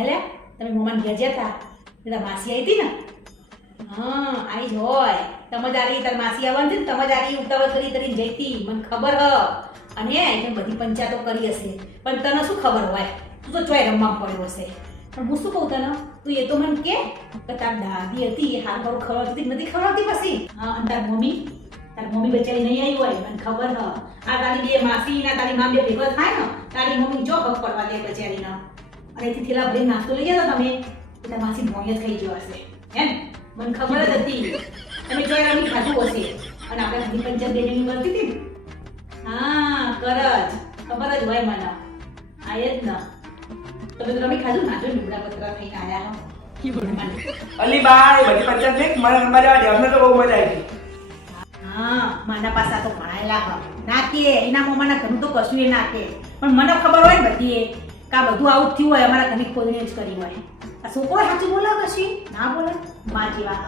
લે તમે મોમાન ઘેર જતા એટલે માસી આવી હતી ને હા આઈ જ હોય તમજારી તાર માસી આવવાની હતી ને તમજારી ઉતાવળ કરીને જઈતી મને ખબર હ અને એને બધી પંચાયતો કરી હશે પણ તને શું ખબર હોય તું તો ચોય રમવા પડ્યો હશે પણ હું શું કહું તને તું એ તો મને કે તાર દાદી હતી એ હાલ મારું ખવડાવતી નથી ખવડાવતી પછી હા અને તાર મમ્મી બચારી નહીં આવી હોય મને ખબર હ આ તારી બે માસી ના તારી મા બે ભેગો થાય ને તારી મમ્મી જો હક પડવા દે બચારીને અને એથી થેલા ભરીને નાસ્તો લઈ ગયા તમે એટલે માસી ભોંય જ થઈ ગયો હશે એમ મને ખબર જ હતી તમે ચોય રમી ખાધું હશે અને આપણે હજી પંચાયત બેની મળતી હતી હા કરજ ખબર જ હોય મને આ જ ને તમે તો રમી ખાધું ના જો લીમડા પતરા થઈને આયા હો અલી બાય બધી પંચાયત દેખ મને રમવા જવા દે અમને તો બહુ મજા આવી હા માના પાસા તો ભણાયેલા હ ના કે એના મમ્માના ઘરનું તો કશું એ ના કે પણ મને ખબર હોય ને બધી કે આ બધું આવું થયું હોય અમારા ઘરની ખોદણી જ કરી હોય આ છોકરો સાચું બોલે કશી ના બોલે માં જેવા